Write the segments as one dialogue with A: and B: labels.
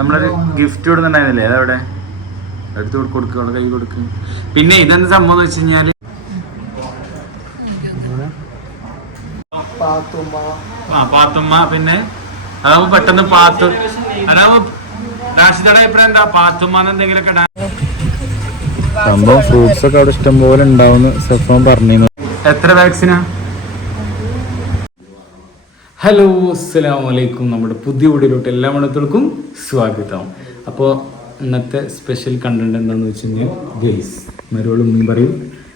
A: നമ്മളൊരു ഗിഫ്റ്റ് കൊടുക്കുന്നുണ്ടായിരുന്നില്ലേ അതവിടെ? എടുത്ത് കൊടുക്കുക അവളെ കൈ കൊടുക്കുക പിന്നെ ഇതെന്ത് സംഭവം എന്ന് വെച്ച് കഴിഞ്ഞാൽ? ആ പാത്തുമ്മ പിന്നെ? അതാവുമ്പോ പെട്ടെന്ന് പാത്തു അതാവുമ്പോ രാഷിദയുടെ അഭിപ്രായം എന്താ? പാത്തുമ്മ എന്തെങ്കിലുമൊക്കെ സംഭവം ഫ്രൂട്ട്സ് ഒക്കെ അവിടെ ഇഷ്ടംപോലെ ഉണ്ടാവുന്ന സെഫോൻ പറഞ്ഞു എത്ര വാക്സിനാ ഹലോ അസ്സാം വലൈക്കും നമ്മുടെ പുതിയ വീടിലോട്ട് എല്ലാ മണത്തുകൾക്കും സ്വാഗതം. അപ്പോൾ ഇന്നത്തെ സ്പെഷ്യൽ കണ്ടന്റ് എന്താണെന്ന് വെച്ച് കഴിഞ്ഞാൽ ഗെയ്സ് ഉമ്മയും പറയും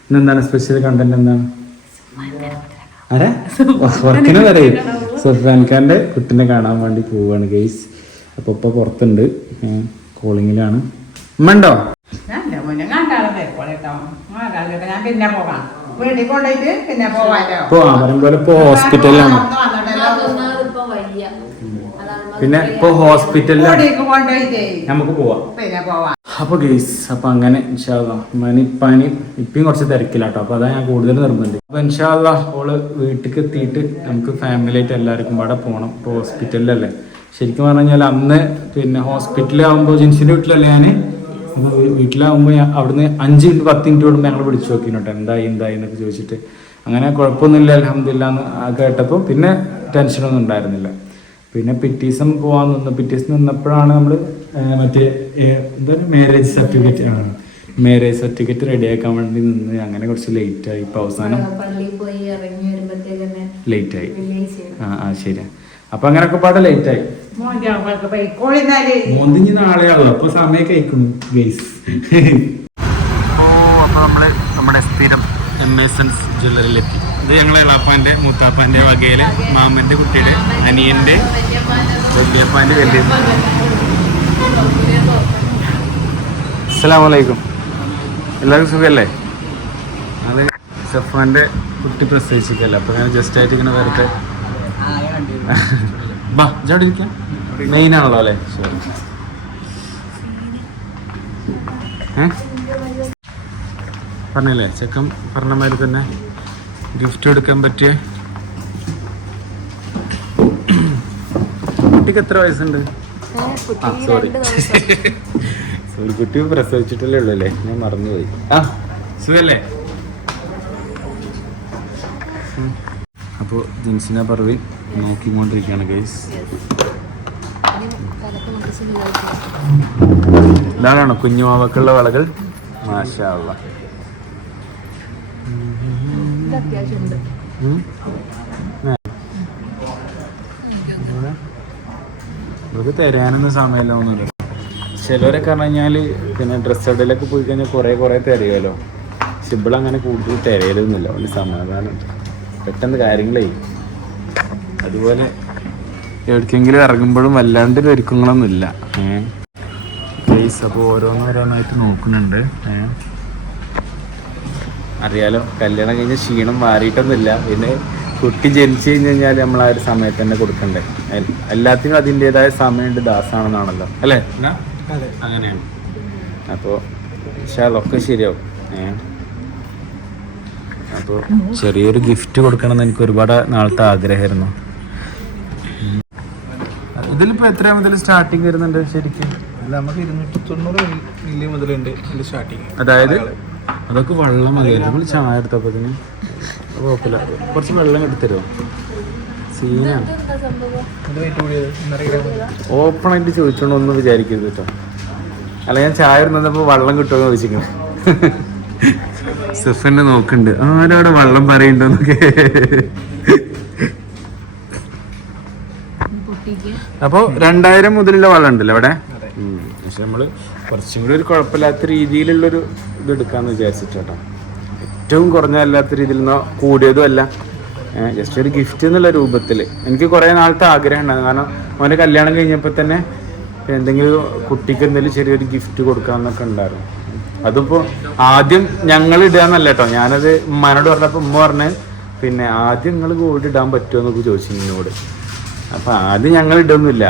A: ഇന്നെന്താണ് സ്പെഷ്യൽ കണ്ടന്റ് എന്താണ് ആരാ? വർക്കിന് പറയും. സുഫാൻ ഖാന്റെ കുട്ടിനെ കാണാൻ വേണ്ടി പോവുകയാണ് ഗെയ്സ് അപ്പോൾ ഇപ്പോൾ പുറത്തുണ്ട്. കോളിങ്ങിലാണ് ഉമ്മണ്ടോ പോവാൻ
B: പറയുമ്പോലെ മോനെ കണ്ടാലും പോയിക്കോളേട്ടോ മാതാപിതാക്കൾ ഞാൻ പിന്നെ പോകാം വീട്ടിൽ കൊണ്ടുപോയിട്ട് പിന്നെ പോവാലോ
A: ഇപ്പോൾ ആ പറയും പോലെ ഇപ്പോൾ ഹോസ്പിറ്റലിലാണ്
B: ഒന്ന് വന്നിട്ടല്ലോ.
A: പിന്നെ
B: ഇപ്പൊ ഹോസ്പിറ്റലിൽ
A: നമുക്ക് പോവാം. അപ്പൊ ഗെയ്സ് അപ്പോൾ അങ്ങനെ ഇൻഷാല്ല മനി പനി ഇപ്പം കുറച്ച് തിരക്കിലാട്ടോ. അപ്പൊ അതാ ഞാൻ കൂടുതൽ നിർബന്ധം അപ്പൊ ഇൻഷാല്ല ഓൾ വീട്ടിലേക്ക് എത്തിയിട്ട് നമുക്ക് ഫാമിലി ആയിട്ട് എല്ലാവർക്കും അവിടെ പോകണം ഇപ്പൊ ഹോസ്പിറ്റലിലല്ലേ ശരിക്കും പറഞ്ഞു കഴിഞ്ഞാൽ അന്ന് പിന്നെ ഹോസ്പിറ്റലിൽ ജിൻസിന്റെ വീട്ടിലല്ലേ ഞാൻ അപ്പോൾ വീട്ടിലാകുമ്പോൾ അവിടുന്ന് അഞ്ച് മിനിറ്റ് പത്ത് മിനിറ്റ് കൂടുമ്പോൾ ഞങ്ങൾ വിളിച്ചു നോക്കിനോട്ടോ. എന്തായി എന്തായി എന്നൊക്കെ ചോദിച്ചിട്ട്. അങ്ങനെ കുഴപ്പമൊന്നുമില്ല അലഹമില്ല എന്ന് കേട്ടപ്പോൾ പിന്നെ ടെൻഷനൊന്നും ഉണ്ടായിരുന്നില്ല. പിന്നെ പിറ്റീസം പോവാൻ നിന്ന് പിറ്റീസം നിന്നപ്പോഴാണ് നമ്മൾ മറ്റേ എന്താ എന്താണ് മാരേജ് സർട്ടിഫിക്കറ്റ് ആണ് മാരേജ് സർട്ടിഫിക്കറ്റ് റെഡിയാക്കാൻ വേണ്ടി നിന്ന്. അങ്ങനെ കുറച്ച് ലേറ്റ് ആയി. ഇപ്പൊ അവസാനം
C: പള്ളിയിൽ പോയി ഇറങ്ങി വരുമ്പോഴത്തേക്ക്
A: ലേറ്റ് ആയി. ആ ആ ശരിയാ. അപ്പൊ അങ്ങനെയൊക്കെ പാടെ ലേറ്റ് ആയി.
B: മോന്തിഞ്ഞ് നാളെ പോയിക്കോളിന്നാൽ
A: മോന്തിഞ്ഞ് നാളെയാണല്ലോ അപ്പൊ സമയം കഴിക്കുന്നു ഗേസ് ഓ അപ്പൊ നമ്മൾ നമ്മുടെ സ്ഥിരം എം എസ് എൻസ് ജ്വല്ലറിയിലെത്തി ഇത് ഞങ്ങളെ എളാപ്പാന്റെ മൂത്താപ്പാന്റെ വകയിൽ മാമന്റെ കുട്ടിയുടെ അനിയന്റെ വലിയപ്പാന്റെ വലിയ അസ്സലാമലൈക്കും. എല്ലാവർക്കും സുഖല്ലേ? അത്. സഫാന്റെ കുട്ടി പ്രസവിച്ചിട്ടല്ലേ അപ്പൊ ഞാൻ ജസ്റ്റ് ആയിട്ട് ഇങ്ങനെ വെറുതെ ബാ ഇജവിടെ ഇരിക്കാം. മെയിൻ ആണല്ലോ അല്ലേ? ശരി. പറഞ്ഞില്ലേ? ചെക്കൻ പറഞ്ഞ മാതിരി തന്നെ ഗിഫ്റ്റ് എടുക്കാൻ പറ്റിയ? കുട്ടിക്ക് എത്ര വയസ്സുണ്ട്? ആ സോറി സോറി കുട്ടി പ്രസവിച്ചിട്ടല്ലേ ഉള്ളല്ലേ ഞാൻ മറന്നുപോയി. ആ. സുഖല്ലേ? അപ്പോൾ ജിൻസിനെ പറവിൽ നോക്കിക്കൊണ്ടിരിക്കുകയാണ് ഗൈസ് ഇതാണോ കുഞ്ഞുമാവക്കുള്ള വളകൾ? മാഷാ
C: അത്യാവശ്യമുണ്ട്.
A: ഇവിടെ? ഇവർക്ക് തരാനൊന്നും സമയമില്ല ഒന്നുമില്ല ചിലവരൊക്കെ പറഞ്ഞു കഴിഞ്ഞാൽ പിന്നെ ഡ്രസ് ഇടയിലൊക്കെ പോയി കഴിഞ്ഞാൽ കുറേ കുറേ തിരയുമല്ലോ പക്ഷെ അങ്ങനെ കൂടുതൽ തിരയലൊന്നുമില്ല ഒരു സമാധാനം. പെട്ടെന്ന് കാര്യങ്ങളേ അതുപോലെ എവിടേക്കെങ്കിലും ഇറങ്ങുമ്പോഴും വല്ലാണ്ട് ഒരുക്കങ്ങളൊന്നുമില്ല. ഏഹ് പ്ലേസ് അപ്പോൾ ഓരോന്നോരോന്നായിട്ട് നോക്കുന്നുണ്ട്. ഏഹ് അറിയാലോ കല്യാണം കഴിഞ്ഞ ക്ഷീണം മാറിയിട്ടൊന്നുമില്ല. പിന്നെ കുട്ടി ജനിച്ചു കഴിഞ്ഞ് കഴിഞ്ഞാൽ നമ്മൾ ആ ഒരു സമയത്ത് തന്നെ കൊടുക്കണ്ടേ? എല്ലാത്തിനും അതിന്റെതായ സമയമുണ്ട് ദാസാണെന്നാണല്ലോ അല്ലേ? അങ്ങനെയാണ്. അപ്പോൾ ഒക്കെ ശരിയാവും. അപ്പോൾ ചെറിയൊരു ഗിഫ്റ്റ് കൊടുക്കണം എന്ന് എനിക്ക് ഒരുപാട് നാളത്തെ ആഗ്രഹമായിരുന്നു. ഇതിലിപ്പോൾ എത്ര മുതൽ സ്റ്റാർട്ടിങ് വരുന്നുണ്ട് ശരിക്കും?
D: നമുക്ക് ഇരുന്നൂറ്റി തൊണ്ണൂറ് മില്ലി മുതലുണ്ട് സ്റ്റാർട്ടിങ്.
A: അതായത്? അതൊക്കെ വെള്ളം മതിയായിരുന്നു നമ്മൾ ചായ എടുത്തപ്പോ ഇതിന് കുഴപ്പമില്ല. കുറച്ച് വെള്ളം എടുത്തരുമോ സീനാണ് ആയിട്ട് ചോദിച്ചോണ്ട് ഒന്നും വിചാരിക്കരുത് കേട്ടോ അല്ല ഞാൻ ചായ ഇരുന്നപ്പോ വെള്ളം കിട്ടുമെന്ന് ചോദിച്ചിരിക്കണം സെഫിന്റെ നോക്കുന്നുണ്ട്. ആരോടെ വെള്ളം പറയണ്ടെന്നൊക്കെ
C: അപ്പൊ
A: അപ്പോൾ രണ്ടായിരം മുതലുള്ള വെള്ളം ഉണ്ടല്ലോ അവിടെ. പക്ഷെ നമ്മൾ കുറച്ചും കൂടി ഒരു കുഴപ്പമില്ലാത്ത രീതിയിലുള്ളൊരു ഇത് എടുക്കാമെന്ന് വിചാരിച്ചിട്ടോ ഏറ്റവും കുറഞ്ഞല്ലാത്ത രീതിയിൽ നിന്നോ കൂടിയതും അല്ല. ജസ്റ്റ് ഒരു ഗിഫ്റ്റ് എന്നുള്ള രൂപത്തിൽ എനിക്ക് കുറേ നാളത്തെ ആഗ്രഹം ഉണ്ടായിരുന്നു. കാരണം അവന്റെ കല്യാണം കഴിഞ്ഞപ്പോൾ തന്നെ എന്തെങ്കിലും കുട്ടിക്ക് എന്തെങ്കിലും ചെറിയൊരു ഗിഫ്റ്റ് കൊടുക്കാമെന്നൊക്കെ ഉണ്ടായിരുന്നു. അതിപ്പോൾ ആദ്യം ഞങ്ങൾ ഇടുകയെന്നല്ല കേട്ടോ. ഞാനത് ഉമ്മാനോട് പറഞ്ഞപ്പോൾ ഉമ്മ പറഞ്ഞ് പിന്നെ ആദ്യം നിങ്ങൾ ഗോൾഡ് ഇടാൻ പറ്റുമോ എന്നൊക്കെ ചോദിച്ചു എന്നോട് അപ്പോൾ ആദ്യം ഞങ്ങൾ ഇടൊന്നുമില്ല.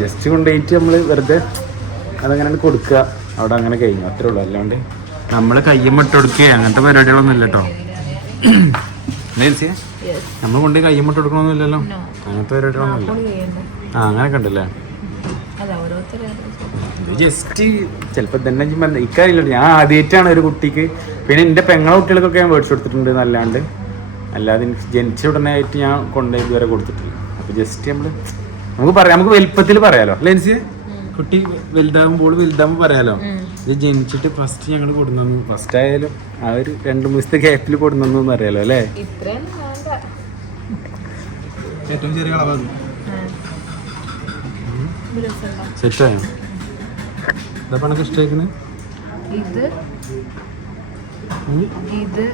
A: ജസ്റ്റ് കൊണ്ടുപോയിട്ട് നമ്മൾ വെറുതെ അതങ്ങനെ കൊടുക്കുക. അവിടെ അങ്ങനെ കഴിഞ്ഞു. അത്രേ ഉള്ളൂ. അല്ലാണ്ട് നമ്മൾ കയ്യും ഇട്ട് കൊടുക്കുക അങ്ങനത്തെ പരിപാടികളൊന്നും ഇല്ല കേട്ടോ നമ്മൾ കൊണ്ട് കയ്യും ഇട്ട് കൊടുക്കണമെന്നില്ലല്ലോ അങ്ങനത്തെ പരിപാടികളൊന്നും ഇല്ല. ആ അങ്ങനെയൊക്കെ ഉണ്ടല്ലേ ജസ്റ്റ് ചിലപ്പോൾ തന്നെ ഇക്കറിയില്ല ഞാൻ ആദ്യമായിട്ടാണ് ഒരു കുട്ടിക്ക്. പിന്നെ എന്റെ പെങ്ങളെ കുട്ടികൾക്കൊക്കെ ഞാൻ മേടിച്ചു കൊടുത്തിട്ടുണ്ട് എന്നല്ലാണ്ട്. അല്ലാതെ എനിക്ക് ജനിച്ച ഉടനെ ആയിട്ട് ഞാൻ കൊണ്ടുപോയി ഇതുവരെ കൊടുത്തിട്ടില്ല. അപ്പോൾ ജസ്റ്റ് നമ്മൾ നമുക്ക് പറയാം. നമുക്ക് വലിപ്പത്തിൽ പറയാലോ. അല്ലേ എനിക്ക് കുട്ടി വലുതാകുമ്പോൾ വലുതാകുമ്പോൾ പറയാലോ? ഇത് ജനിച്ചിട്ട് ഫസ്റ്റ് ഞങ്ങൾ കൊടുന്നു ഫസ്റ്റ് ആയാലും ആ ഒരു രണ്ട് മൂന്ന് ദിവസത്തെ ഗ്യാപ്പിൽ കൊടുന്നു അറിയാലോ അല്ലേ?
D: ഏറ്റവും ചെറിയ കളവ്
C: സെറ്റ്
A: സെറ്റായോ? എന്താ പണക്ക് ഇഷ്ടമായിരിക്കുന്നത്
C: ഇത്. ഇത്.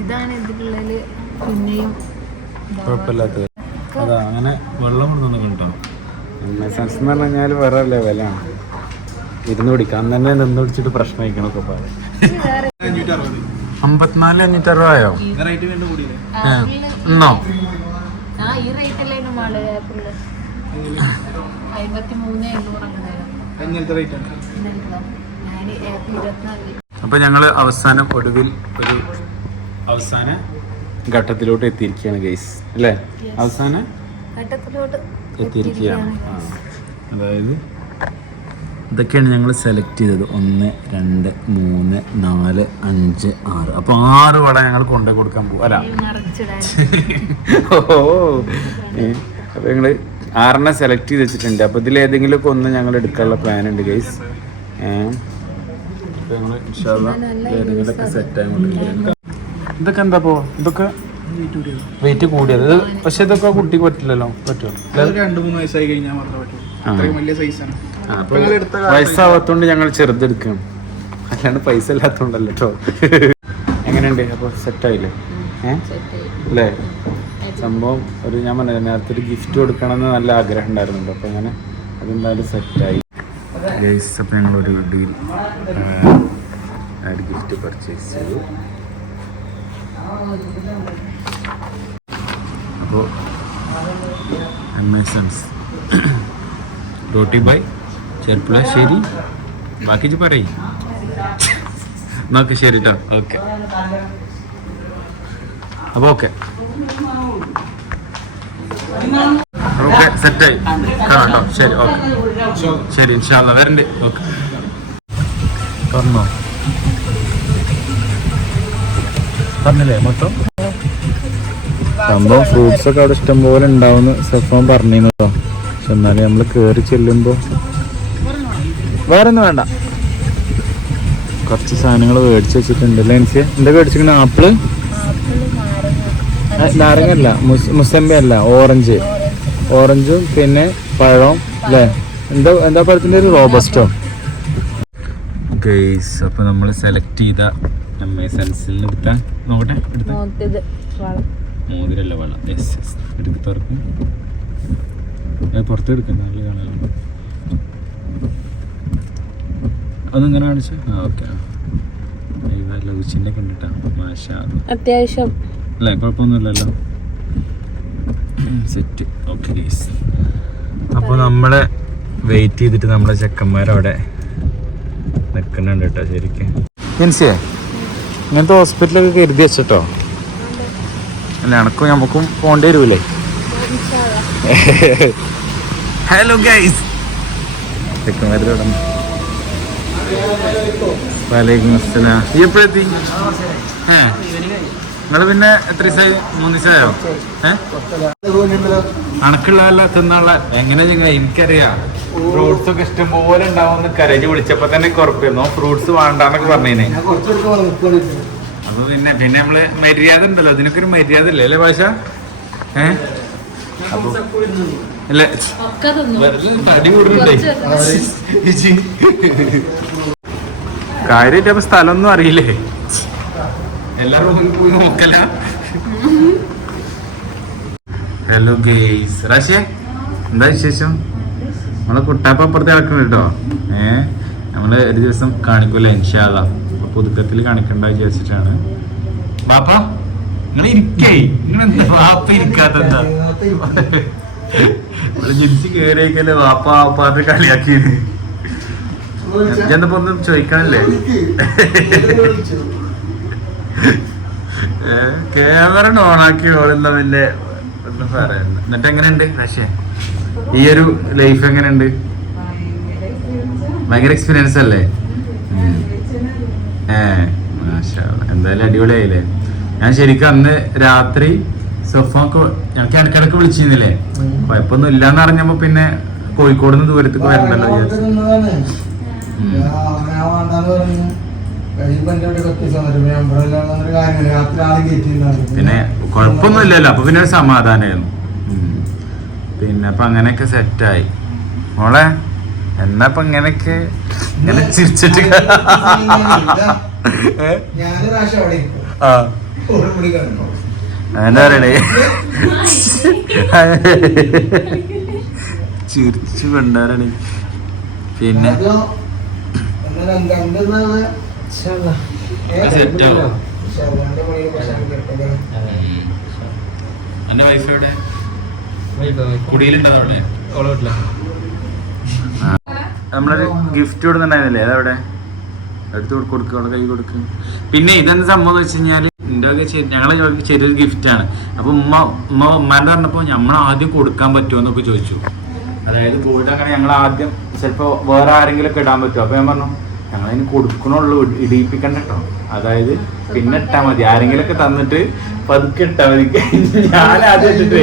C: ഇതാണ് പിന്നെയും.
A: കുഴപ്പമില്ലാത്തത്. അതാ അങ്ങനെ വെള്ളം കൊണ്ടുവന്നു കേട്ടോ എസ് എന്ന് പറഞ്ഞു കഴിഞ്ഞാൽ വേറെ ലെവലാണ് ഇരുന്ന് പിടിക്കാം അന്ന് തന്നെ നിന്ന് പിടിച്ചിട്ട് പ്രശ്നം പാടെ
D: അറുപത്
A: അമ്പത്തിനാല് അഞ്ഞൂറ്റി അറുപതായോ
D: റേറ്റ് വീണ്ടും കൂടിയില്ലേ
C: ആപ്പിളിന്
A: എന്നോ അപ്പൊ ഞങ്ങൾ അവസാനം ഒടുവിൽ ഒരു അവസാന ഘട്ടത്തിലോട്ട് എത്തിയിരിക്കുകയാണ് ഗൈസ് അല്ലേ? അവസാന?
C: ഘട്ടത്തിലോട്ട്
A: എത്തിയിരിക്കുകയാണ്. അതായത് ഇതൊക്കെയാണ് ഞങ്ങൾ സെലക്ട് ചെയ്തത്. ഒന്ന് രണ്ട് മൂന്ന് നാല് അഞ്ച് ആറ്. അപ്പോൾ ആറ് വട ഞങ്ങൾ കൊണ്ടു കൊടുക്കാൻ പോകും അല്ല. ഓ. അപ്പോൾ ഞങ്ങൾ ആറെണ്ണം സെലക്ട് ചെയ്ത് വെച്ചിട്ടുണ്ട്. അപ്പോൾ ഇതിൽ ഏതെങ്കിലും ഒക്കെ ഒന്ന് ഞങ്ങൾ എടുക്കാനുള്ള പ്ലാൻ ഉണ്ട് ഗൈസ് ഇതൊക്കെ എന്താ പോ ഇതൊക്കെ വെയിറ്റ് കൂടിയത്. ഇത് പക്ഷെ ഇതൊക്കെ കുട്ടിക്ക് പറ്റില്ലല്ലോ. പറ്റുമോ?
D: രണ്ടു മൂന്ന് വയസ്സായി കഴിഞ്ഞാൽ മാത്രമേ പറ്റൂ. അത്രയും വലിയ സൈസാണ്
A: അപ്പൊ വയസ്സാവാത്തോണ്ട് ഞങ്ങൾ ചെറുതെടുക്കണം അല്ലാണ്ട് പൈസ ഇല്ലാത്തോണ്ടല്ലോ കേട്ടോ എങ്ങനെയുണ്ട്? അപ്പോൾ സെറ്റായില്ലേ ഏഹ് അല്ലേ? സംഭവം ഒരു ഞാൻ പറഞ്ഞില്ല നേരത്തെ ഒരു ഗിഫ്റ്റ് കൊടുക്കണമെന്ന് നല്ല ആഗ്രഹം ഉണ്ടായിരുന്നുണ്ട്. അപ്പോൾ അങ്ങനെ അതെന്തായാലും സെറ്റായി ഗൈസ് അപ്പോൾ ഞങ്ങൾ ഒരു ഡീൽ ഗിഫ്റ്റ് പർച്ചേസ് ചെയ്തു. അപ്പോൾ അമേസൺസ് റോട്ടി ബൈ ചെർപ്പുള ശരി ബാക്കി പറയും. നോക്ക് ശരി കേട്ടോ ഓക്കെ. അപ്പോൾ ഓക്കെ. ഓക്കെ സെറ്റായി കാണാം ശരി ഓക്കെ. ശരി ഇൻഷാല്ല വരണ്ട്. ഓക്കെ. പറഞ്ഞോ പറഞ്ഞില്ലേ മൊത്തം? സംഭവം ഫ്രൂട്ട്സ് ഒക്കെ അവിടെ ഇഷ്ടം പോലെ ഉണ്ടാവുന്ന സെഫോൻ പറഞ്ഞിരുന്നു പക്ഷെ എന്നാലും നമ്മൾ കേറി ചെല്ലുമ്പോൾ വേറൊന്നും വേണ്ട. കുറച്ച് സാധനങ്ങൾ മേടിച്ച് വെച്ചിട്ടുണ്ട് എനിക്ക് എന്താ മേടിച്ചിരിക്കുന്ന ആപ്പിൾ? നാരങ്ങല്ല മുസമ്പി അല്ല ഓറഞ്ച്. ഓറഞ്ചും പിന്നെ പഴവും അല്ലേ? എന്താ എന്താ പഴത്തിന്റെ ഒരു റോബസ്റ്റോ. ഗൈസ് അപ്പോൾ നമ്മൾ സെലക്ട് ചെയ്ത എം ഐ സെൻസിൽ എടുത്താൽ നോക്കട്ടെ മോതിരല്ല വെള്ളം എസ് എസ് എടുത്ത് തുറക്കും. അത് പുറത്ത് എടുക്കാം നല്ല കാണാനുണ്ട് അതെങ്ങനെ കാണിച്ചു? ആ ഓക്കെ ലൂച്ചിന്റെ കണ്ടിട്ടാ. മാഷ
C: അത്യാവശ്യം.
A: അല്ലേ കുഴപ്പമൊന്നുമില്ലല്ലോ? സെറ്റ്. ഓക്കെ ഗീസ് അപ്പോൾ നമ്മളെ വെയിറ്റ് ചെയ്തിട്ട് നമ്മളെ ചെക്കന്മാരവിടെ നിൽക്കുന്നുണ്ട് കേട്ടോ ശരിക്കും. മീൻസിയേ ഇങ്ങനത്തെ ഹോസ്പിറ്റലൊക്കെ കരുതി വെച്ചിട്ടോ? അല്ല എനക്കും നമുക്കും പോണ്ടി വരൂലേ ഹലോ ഗൈസ് വലൈക്കും അസ്സലാം. ഈ എപ്പോഴെത്തി ഏ? പിന്നെ എത്ര ദിവസമായി മൂന്ന് ദിവസമായോ ഏഹ് അണക്കുള്ള തിന്നുള്ള എങ്ങനെ ചെയ്യുക എനിക്കറിയാം. ഫ്രൂട്ട്സ് ഒക്കെ ഇഷ്ടം പോലെ ഉണ്ടാവുമെന്ന് കരഞ്ഞ് വിളിച്ചപ്പോ തന്നെ കുറപ്പിരുന്നു ഫ്രൂട്ട്സ് വേണ്ടെന്നൊക്കെ പറഞ്ഞേനെ. അപ്പൊ പിന്നെ പിന്നെ നമ്മൾ മര്യാദ ഉണ്ടല്ലോ. ഇതിനൊക്കെ ഒരു മര്യാദ ഇല്ലേ അല്ലേ ഭാഷ ഏ? അപ്പൊ അല്ലേ? തടി കൂടുന്നുണ്ടേ. കാര്യമായിട്ട് അപ്പൊ സ്ഥലമൊന്നും അറിയില്ലേ? എല്ലാരും പോയി നോക്കല. ഹലോ ഗെയ്സ് റാശിയ എന്താ വിശേഷം? നമ്മളെ കുട്ടാപ്പ അപ്പുറത്ത് കിടക്കണം കേട്ടോ. ഏഹ് നമ്മൾ ഒരു ദിവസം കാണിക്കൂല ഇൻഷാല്ല പുതുക്കത്തിൽ കാണിക്കണ്ട വിചാരിച്ചിട്ടാണ്. ബാപ്പ നിങ്ങൾ ഇരിക്കേ. നിങ്ങൾ എന്താ കളിയാക്കിയത്. എന്നപ്പോ ഒന്നും ചോദിക്കണല്ലേ? ക്യാമറ ഓളുന്ന പിന്നെ എന്നിട്ട് എങ്ങനെയുണ്ട് പക്ഷേ ഈ ലൈഫ് എങ്ങനെയുണ്ട്? ഭയങ്കര എക്സ്പീരിയൻസ് അല്ലേ. ഏ മാഷാ അല്ലാ. എന്തായാലും അടിപൊളിയായില്ലേ? ഞാൻ ശരിക്കും അന്ന് രാത്രി സൊഫോക്ക് ഞങ്ങൾക്ക് ഇടക്കിടക്ക് വിളിച്ചിരുന്നില്ലേ? കുഴപ്പമൊന്നും ഇല്ലാന്ന് അറിഞ്ഞപ്പോ പിന്നെ കോഴിക്കോട് നിന്ന് ദൂരത്തേക്ക് വരണ്ടല്ലോ. പിന്നെ കുഴപ്പമൊന്നും ഇല്ലല്ലോ. അപ്പൊ പിന്നെ ഒരു സമാധാനമായിരുന്നു ഉം. പിന്നെ അപ്പൊ അങ്ങനെയൊക്കെ സെറ്റായി മോളെ? എന്നാ ഇപ്പൊ ഇങ്ങനെയൊക്കെ ഇങ്ങനെ ചിരിച്ചിട്ട് എന്താ പറയണേ? ചിരിച്ചു കൊണ്ടാരാണ്. പിന്നെ? എന്റെ വൈഫ് എവിടെ? കുടിയിലുണ്ടോ അവിടെ? നമ്മളൊരു ഗിഫ്റ്റ് കൊടുക്കണ്ടായിരുന്നില്ലേ അതവിടെ? എടുത്ത് കൊടുക്കുക കൊടുക്ക് അവളെ കൈ കൊടുക്കുക പിന്നെ ഇതെന്താ സംഭവം എന്ന് വെച്ച് കഴിഞ്ഞാൽ എന്റെ ഞങ്ങളെ ജോലിക്ക് ചെറിയൊരു ഗിഫ്റ്റാണ് അപ്പൊ ഉമ്മ ഉമ്മ ഉമ്മാന്റെ പറഞ്ഞപ്പോ നമ്മൾ ആദ്യം കൊടുക്കാൻ പറ്റുമോ എന്നൊക്കെ ചോദിച്ചു. അതായത് പോയിട്ട് അങ്ങനെ ഞങ്ങൾ ആദ്യം ചിലപ്പോ വേറെ ആരെങ്കിലും ഒക്കെ ഇടാൻ പറ്റുമോ? അപ്പൊ ഞാൻ പറഞ്ഞു ഞങ്ങളതിന് കൊടുക്കണുള്ളൂ ഇടി- ഇടിയിപ്പിക്കണ്ട കേട്ടോ അതായത് പിന്നെ ഇട്ടാ മതി. ആരെങ്കിലും ഒക്കെ തന്നിട്ട് പതുക്കെ ഇട്ടാ മതി. ഞാൻ ആദ്യം ഇട്ടിട്ടേ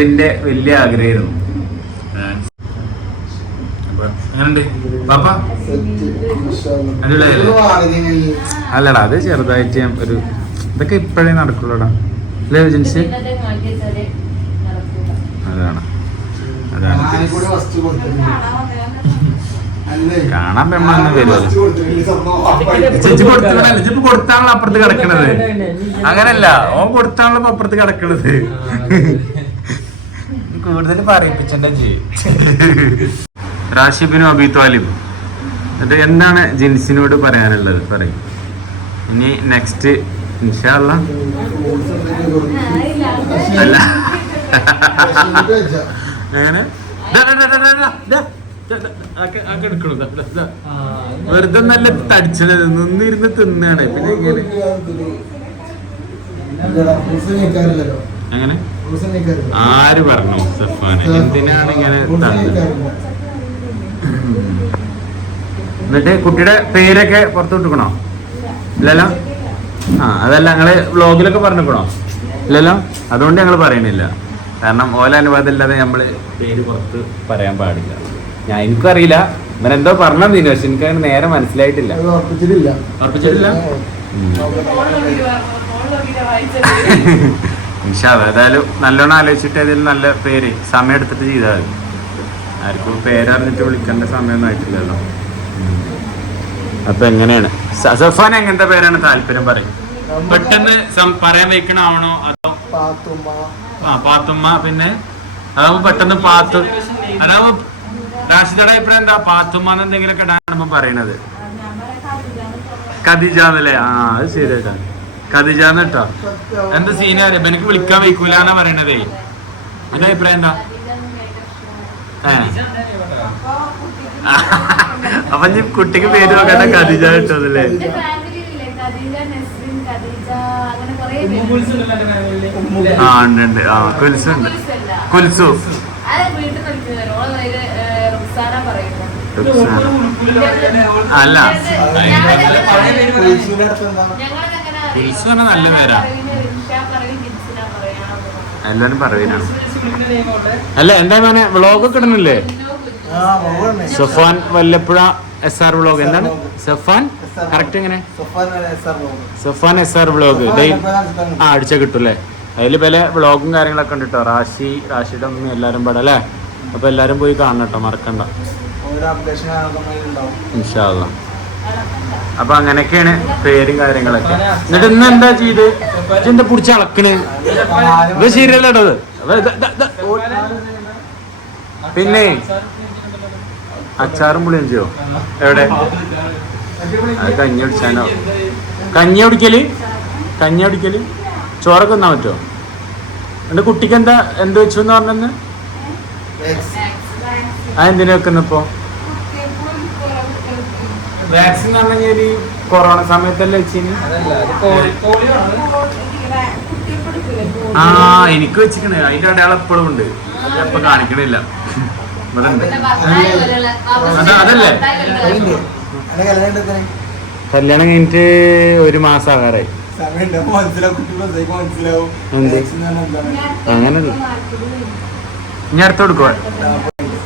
A: അതിന്റെ വലിയ ആഗ്രഹമായിരുന്നു. അല്ലടാ അത് ചെറുതായിട്ട് ഞാൻ ഒരു ഇതൊക്കെ ഇപ്പോഴേ നടക്കുള്ളൂടാ. അല്ലേ ജിൻസി അതാണ്. അതാണ്. കാണാൻ പെണ്ണൊന്നും വരുമല്ലോ കൊടുത്തല്ല കൊടുത്താണല്ലോ അപ്പുറത്ത് കിടക്കണത്. അങ്ങനല്ല ഓൻ കൊടുത്താണല്ലോ അപ്പുറത്ത് കിടക്കണത്. കൂടുതൽ പറയിപ്പിച്ചിട്ടും ചെയ്യും റാഷിബിനും അബി താലിബും. എന്നിട്ട് എന്താണ് ജിൻസിനോട് പറയാനുള്ളത്? പറയും. ഇനി നെക്സ്റ്റ് ഇൻഷാള്ള അല്ല. എങ്ങനെ? വെറുതെ നല്ല തടിച്ചത് നിന്നിരുന്ന് തിന്നാണ്. പിന്നെ എങ്ങനെ? ആര് പറഞ്ഞു സഫാന് എന്തിനാണ് ഇങ്ങനെ എന്നിട്ട് കുട്ടിയുടെ പേരൊക്കെ പുറത്തു വിട്ടുക്കണോ ഇല്ലല്ലോ? ആ അതല്ല ഞങ്ങൾ വ്ളോഗിലൊക്കെ പറഞ്ഞിക്കണോ ഇല്ലല്ലോ? അതുകൊണ്ട് ഞങ്ങൾ പറയണില്ല. കാരണം ഓല അനുവാദം ഇല്ലാതെ നമ്മൾ പേര് പുറത്ത് പറയാൻ പാടില്ല. ഞാൻ എനിക്കും അറിയില്ല ഇവൻ എന്തോ പറഞ്ഞിരുന്നു പക്ഷെ എനിക്ക് അങ്ങനെ നേരെ മനസ്സിലായിട്ടില്ല. ഉറപ്പിച്ചിട്ടില്ല. ഏതായാലും നല്ലോണം ആലോചിച്ചിട്ട് ഏതെങ്കിലും നല്ല പേര് സമയം എടുത്തിട്ട് ചെയ്താൽ മതി. ആർക്കും പേരറിഞ്ഞിട്ട് വിളിക്കേണ്ട സമയമൊന്നും ആയിട്ടില്ലല്ലോ. അപ്പൊ എങ്ങനെയാണ്? സഫാൻ എങ്ങനത്തെ പേരാണ് താല്പര്യം പറയും? പെട്ടെന്ന് സം- പറയാൻ വെക്കണാവണോ അതോ? ആ പാത്തുമ്മ പിന്നെ? അതാവുമ്പോ പെട്ടെന്ന് പാത്തു അതാവുമ്പോ രാഷിദയുടെ അഭിപ്രായം എന്താ? പാത്തുമ്മ എന്തെങ്കിലുമൊക്കെ ഇടാണ് പറയണത്. ഖദിജാന്നല്ലേ ആ അത് ശരിയായിട്ടാ കതിജാന്ന് കേട്ടോ. എന്ത് സീനിയർ എനിക്ക് വിളിക്കാൻ വയ്ക്കൂല എന്നാ പറയണതേ. എന്റെ അഭിപ്രായം എന്താ? അപ്പൊ ഞാൻ കുട്ടിക്ക് പേര് നോക്കണ്ട
C: കതിജ കിട്ടതല്ലേ
A: ആ ഉണ്ട് ആ കുൽസു ഉണ്ട്. കുൽസു അല്ല. കുൽസു പറഞ്ഞാ നല്ല പേരാ. എല്ലാരും പറയുന്നു. അല്ല എന്താ മോനെ വ്ളോഗൊക്കെ ഇടുന്നില്ലേ Safan Vallappuzha S R vlog എന്താണ്? സഫാൻ? കറക്റ്റ് എങ്ങനെ? Safan S R vlog. ആ അടിച്ച കിട്ടൂല്ലേ? അതിൽ പല വ്ളോഗും കാര്യങ്ങളൊക്കെ ഉണ്ട് കേട്ടോ റാഷി റാഷിയുടെ അമ്മ എല്ലാരും പാടെ അല്ലേ? അപ്പൊ എല്ലാരും പോയി കാണണം കേട്ടോ മറക്കണ്ട. ഇൻഷാല്ല അപ്പൊ അങ്ങനെയൊക്കെയാണ് പേരും കാര്യങ്ങളൊക്കെ. എന്നിട്ട് ഇന്ന് എന്താ ചെയ്ത്? എന്താ പിടിച്ച് അളക്കണ്? ഇത്. പിന്നെ അച്ചാറും പുളിയും ചെയ്യോ? എവിടെ? കഞ്ഞി കുടിച്ചാനോ? കഞ്ഞി കുടിക്കൽ? കഞ്ഞി കുടിക്കൽ? ചോറൊക്കെ തിന്നാൻ പറ്റുമോ എന്റെ കുട്ടിക്ക് എന്താ എന്ത് വെച്ചു എന്ന് പറഞ്ഞെന്ന് ആ എന്തിനാ വെക്കുന്നപ്പോ വാക്സിൻ പറഞ്ഞാൽ ഈ കൊറോണ സമയത്തല്ലേ വെച്ചിന്? ആ എനിക്ക് വെച്ചിക്കണേ. അതിന്റെ അടയാളം എപ്പോഴും ഉണ്ട്. എപ്പൊ കാണിക്കണില്ല. അതല്ലേ? കല്യാണം കഴിഞ്ഞിട്ട് ഒരു മാസം ആകാറായി. അങ്ങനല്ല അങ്ങനെ ഇനി അടുത്ത് കൊടുക്കുക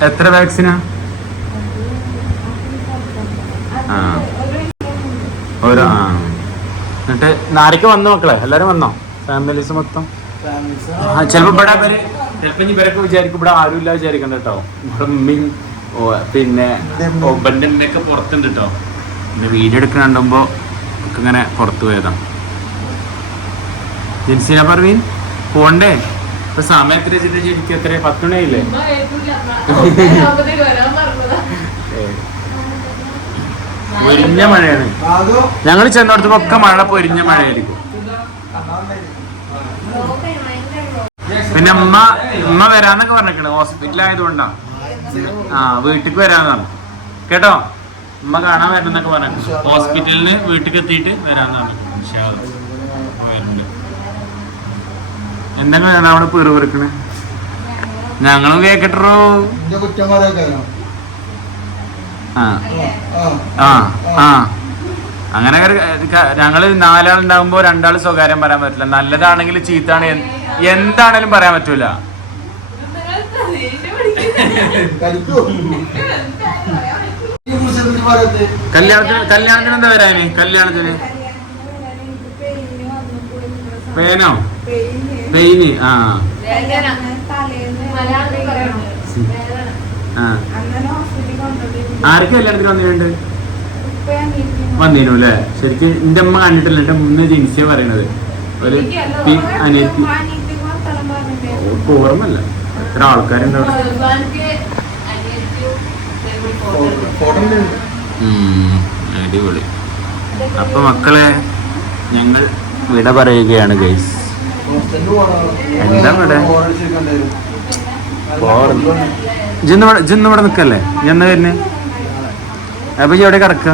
A: എത്ര വാക്സിനാ ആ ഓരോ ആ. എന്നിട്ട് നാരക്ക് വന്നു മക്കളെ? എല്ലാരും വന്നോ? ഫാമിലീസ് മൊത്തം? ചിലപ്പോ ഇവിടെ ഇവർ ചിലപ്പോ ഇനി ഇവരൊക്കെ വിചാരിക്കും ഇവിടെ ആരും ഇല്ല വിചാരിക്കണ്ട കേട്ടോ ഇവിടെ ഉമ്മയും പിന്നെ ഒബന്റെ ഒക്കെ പുറത്തുണ്ട് കേട്ടോ പിന്നെ വീഡിയോ എടുക്കണുമ്പോ ഒക്കെ ഇങ്ങനെ പുറത്തു പോയതാ. ജിൻസിന പർവീൻ പോണ്ടേ? ഇപ്പൊ സമയം എത്ര വെച്ചിട്ട് ശരിക്കും എത്ര പത്ത് മണിയായില്ലേ? പൊരിഞ്ഞ മഴയാണ്. ഞങ്ങൾ ചെന്നിടത്തൊക്കെ മഴ പൊരിഞ്ഞ മഴയായിരിക്കും. പിന്നെ ഉമ്മ ഉമ്മ വരാന്നൊക്കെ പറഞ്ഞേക്കണ് ഹോസ്പിറ്റൽ ആയതുകൊണ്ടാ ആ വീട്ടിക്ക് വരാന്നാണ്. കേട്ടോ? ഉമ്മ കാണാൻ വരണമെന്നൊക്കെ പറഞ്ഞു ഹോസ്പിറ്റലിന് വീട്ടിൽ എത്തിയിട്ട് വരാന്നാണ്. എന്തൊക്കെ വേണം അവിടെ പിറുപിറുക്കണ് ഞങ്ങളും കേക്കട്ടോ ആ ആ. ആ. അങ്ങനെ ഞങ്ങൾ നാലാൾ ഉണ്ടാകുമ്പോ നാലാളുണ്ടാകുമ്പോ രണ്ടാൾ സ്വകാര്യം പറയാൻ പറ്റില്ല. നല്ലതാണെങ്കിൽ ചീത്താണ്. എന്ത്- എന്താണേലും പറയാൻ പറ്റൂല. കല്യാണത്തിന് കല്യാണത്തിന് എന്താ വരാന് കല്യാണത്തിന്. പേനോ? പെയിന് ആ. ആ. ആർക്ക് കല്യാണത്തിന് വന്നിട്ടുണ്ട്? വന്നിരുന്നു അല്ലേ? ശരിക്കും എന്റെ അമ്മ കണ്ടിട്ടില്ല എന്റെ മുന്നേ ജിൻസിയ പറയണത്. ഒരു പി- അനിയത്തി ഓർമ്മല്ല എത്ര ആൾക്കാരുണ്ടാവും ഉം, അടിപൊളി. അപ്പൊ മക്കളെ ഞങ്ങൾ വിട പറയുകയാണ് ഗൈസ് എന്താ ഇവിടെ ജിന്ന് ഇവിടെ നിക്കല്ലേ? ഞാൻ വരുന്നേ? അപ്പൊ എവിടെ കിടക്ക?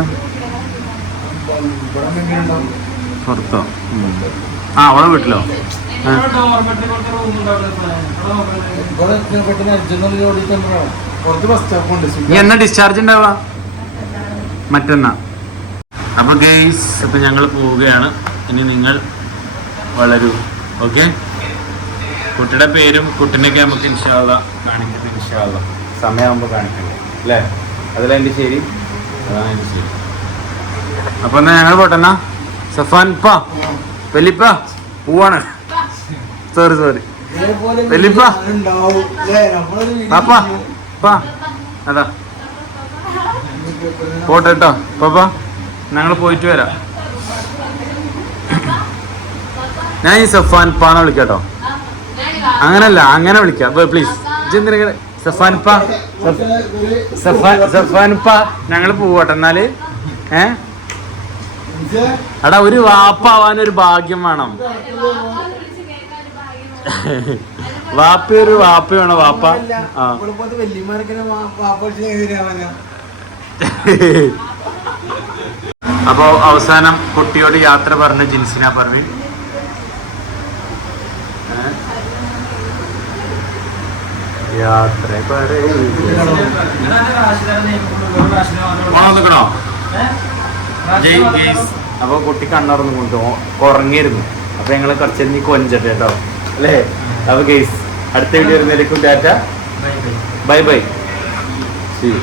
A: പുറത്തോ. ആ അവളെ വീട്ടിലോ? എന്നാ ഡിസ്ചാർജ് ഉണ്ടാവാ മറ്റന്നാ. അപ്പൊ ഗെയ്സ് ഇപ്പൊ ഞങ്ങൾ പോവുകയാണ്. ഇനി നിങ്ങൾ വളരൂ. ഓക്കെ കുട്ടിയുടെ പേരും കുട്ടിനൊക്കെ നമുക്ക് ഇൻഷാള്ള കാണിക്കട്ടെ ഇൻഷാള്ള സമയമാകുമ്പോൾ കാണിക്കണ്ടേ? അല്ലേ? എന്റെ ശരി? അപ്പൊ എന്നാ ഞങ്ങൾ പോട്ടെന്നാ സഫാൻ പാ വലിപ്പ പോവാണ്. സോറി സോറി വലിപ്പ പാപ്പാ അതാ. പോട്ടെ കേട്ടോ പാപ്പാ ഞങ്ങൾ പോയിട്ട് വരാം. ഞാൻ ഈ സഫാൻ പാന്ന് വിളിക്കാട്ടോ. അങ്ങനല്ല അങ്ങനെ വിളിക്കാം. പ്ലീസ് സഫാൻ പാ സഫാൻ സഫാൻ പാ ഞങ്ങൾ പോവട്ടെ എന്നാൽ. ഏ? അടാ ഒരു വാപ്പാവാൻ ഒരു ഭാഗ്യം വേണം. വാപ്പ ഒരു വാപ്പ വേണോ വാപ്പ. അപ്പോ അവസാനം കുട്ടിയോട് യാത്ര പറഞ്ഞ ജിൻസിന പറഞ്ഞു. യാത്ര അപ്പൊ കുട്ടി കണ്ണറന്ന് കൊണ്ടു ഉറങ്ങിയിരുന്നു. അപ്പൊ ഞങ്ങൾ കുറച്ച് നീ കൊഞ്ചട്ടെ കേട്ടോ അല്ലേ? അപ്പൊ ഗെയ്സ് അടുത്ത വീഡിയോ വരുന്നതിലേക്കും ടാറ്റ. Bye bye. ശരി